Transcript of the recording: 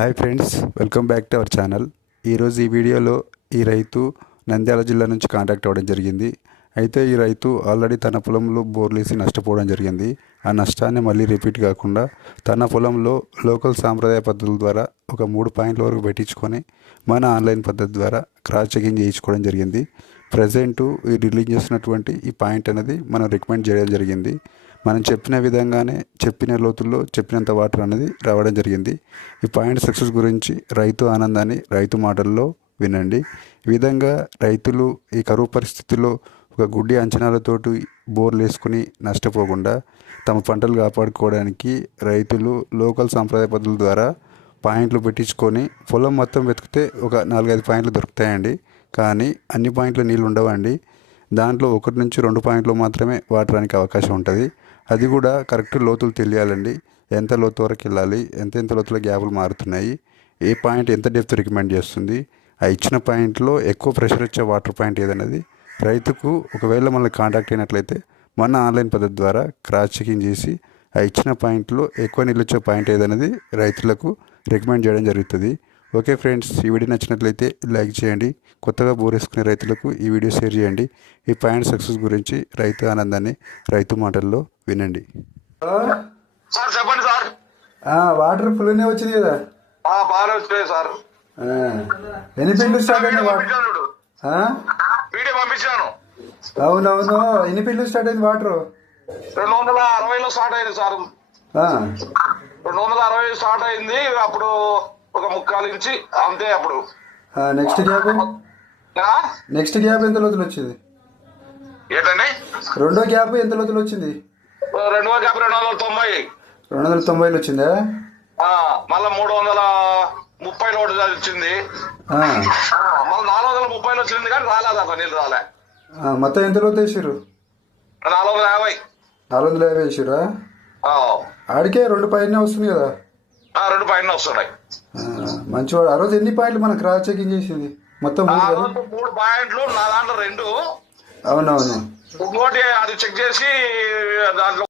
Hi friends welcome back to our channel ఈరోజు ఈ వీడియోలో ఈ రైతు నంద్యాల జిల్లా నుంచి కాంటాక్ట్ అవ్వడం జరిగింది. అయితే ఈ రైతు ఆల్రెడీ తన పొలంలో బోర్లేసి నష్టపోవడం జరిగింది. ఆ నష్టాన్ని మళ్ళీ రిపీట్ కాకుండా తన పొలంలో లోకల్ సాంప్రదాయ పద్ధతుల ద్వారా ఒక మూడు పాయింట్ల వరకు పెట్టించుకొని మన ఆన్లైన్ పద్ధతి ద్వారా క్రాస్ చెకింగ్ చేయించుకోవడం జరిగింది. ప్రజెంట్ ఈ రిలీజ్ చేసినటువంటి ఈ పాయింట్ అనేది మనం రికమెండ్ చేయడం జరిగింది. మనం చెప్పిన విధంగానే చెప్పిన లోతుల్లో చెప్పినంత వాటర్ అనేది రావడం జరిగింది. ఈ పాయింట్ సక్సెస్ గురించి రైతు ఆనందాన్ని రైతు మాటల్లో వినండి. ఈ విధంగా రైతులు ఈ కరువు పరిస్థితుల్లో ఒక గుడ్డి అంచనాలతోటి బోర్లు వేసుకుని నష్టపోకుండా తమ పంటలు కాపాడుకోవడానికి రైతులు లోకల్ సాంప్రదాయ పద్ధతుల ద్వారా పాయింట్లు పెట్టించుకొని పొలం మొత్తం వెతికితే ఒక నాలుగైదు పాయింట్లు దొరుకుతాయండి. కానీ అన్ని పాయింట్లు నీళ్ళు ఉండవండి. దాంట్లో ఒకటి నుంచి రెండు పాయింట్లు మాత్రమే వాటరానికి అవకాశం ఉంటుంది. అది కూడా కరెక్ట్ లోతులు తెలియాలండి. ఎంత లోతు వరకు వెళ్ళాలి ఎంత ఎంత లోతులో గ్యాపులు మారుతున్నాయి ఏ పాయింట్ ఎంత డెప్త్ రికమెండ్ చేస్తుంది ఆ ఇచ్చిన పాయింట్లో ఎక్కువ ప్రెషర్ వచ్చే వాటర్ పాయింట్ ఏదన్నది రైతుకు ఒకవేళ మనల్ని కాంటాక్ట్ అయినట్లయితే మన ఆన్లైన్ పద్ధతి ద్వారా క్రాస్ చెకింగ్ చేసి ఆ ఇచ్చిన పాయింట్లో ఎక్కువ నీళ్ళు వచ్చే పాయింట్ ఏదన్నది రైతులకు రికమెండ్ చేయడం జరుగుతుంది. ఓకే ఫ్రెండ్స్ ఈ వీడియో నచ్చినట్లయితే లైక్ చేయండి కొత్తగా బోరేసుకునే రైతులకు ఈ వీడియో షేర్ చేయండి. ఈ పాయింట్ సక్సెస్ గురించి రైతు ఆనందాన్ని రైతు మాటల్లో వినండి. సార్ చెప్పండి సార్. వాటర్ ఫుల్గానే వచ్చింది కదా? ఆ, బాగానే వచ్చినాయి సార్. ఎన్ని ఫీల్డ్ స్టార్ట్ అయింది వాటర్. వీడియో పంపించాను. అవునవును ఎన్ని ఫీల్డ్ స్టార్ట్ అయింది వాటర్? రెండు వందల అరవైలో స్టార్ట్ అయింది సార్. రెండు వందల అరవై స్టార్ట్ అయింది అప్పుడు ఒక ముక్కాలు ఇంచి అంతే అప్పుడు. Next gap? ఆ? నెక్స్ట్ గ్యాప్ ఎంత లోతులు వచ్చింది? ఏంటండి? రెండో గ్యాప్ ఎంత లోతులు వచ్చింది? రెండు వందల యాభై రెండు వందల తొంభై. రెండు వందల తొంభైలో వచ్చిందా? ఆ, మళ్ళా మూడు వందల ముప్పై లోటు వచ్చింది. మళ్ళీ నాలుగు వందల ముప్పైలో వచ్చింది కానీ రాలేదు అసలు నీళ్ళు రాలే. మొత్తం ఎంత లోతు వేసారు నాలుగు వందల యాభై. నాలుగు వందల యాభై వేసారా ఆడికే రెండు పైన వస్తుంది కదా. ఆ, రెండు పైన వస్తున్నాయి. మంచివాడు. ఆ రోజు ఎన్ని పాయింట్లు మనం క్రాస్ చెకింగ్ చేసింది? మొత్తం రోజు మూడు పాయింట్లు నా దాంట్లో రెండు. అవునవును. ఇంకోటి అది చెక్ చేసి దాంట్లో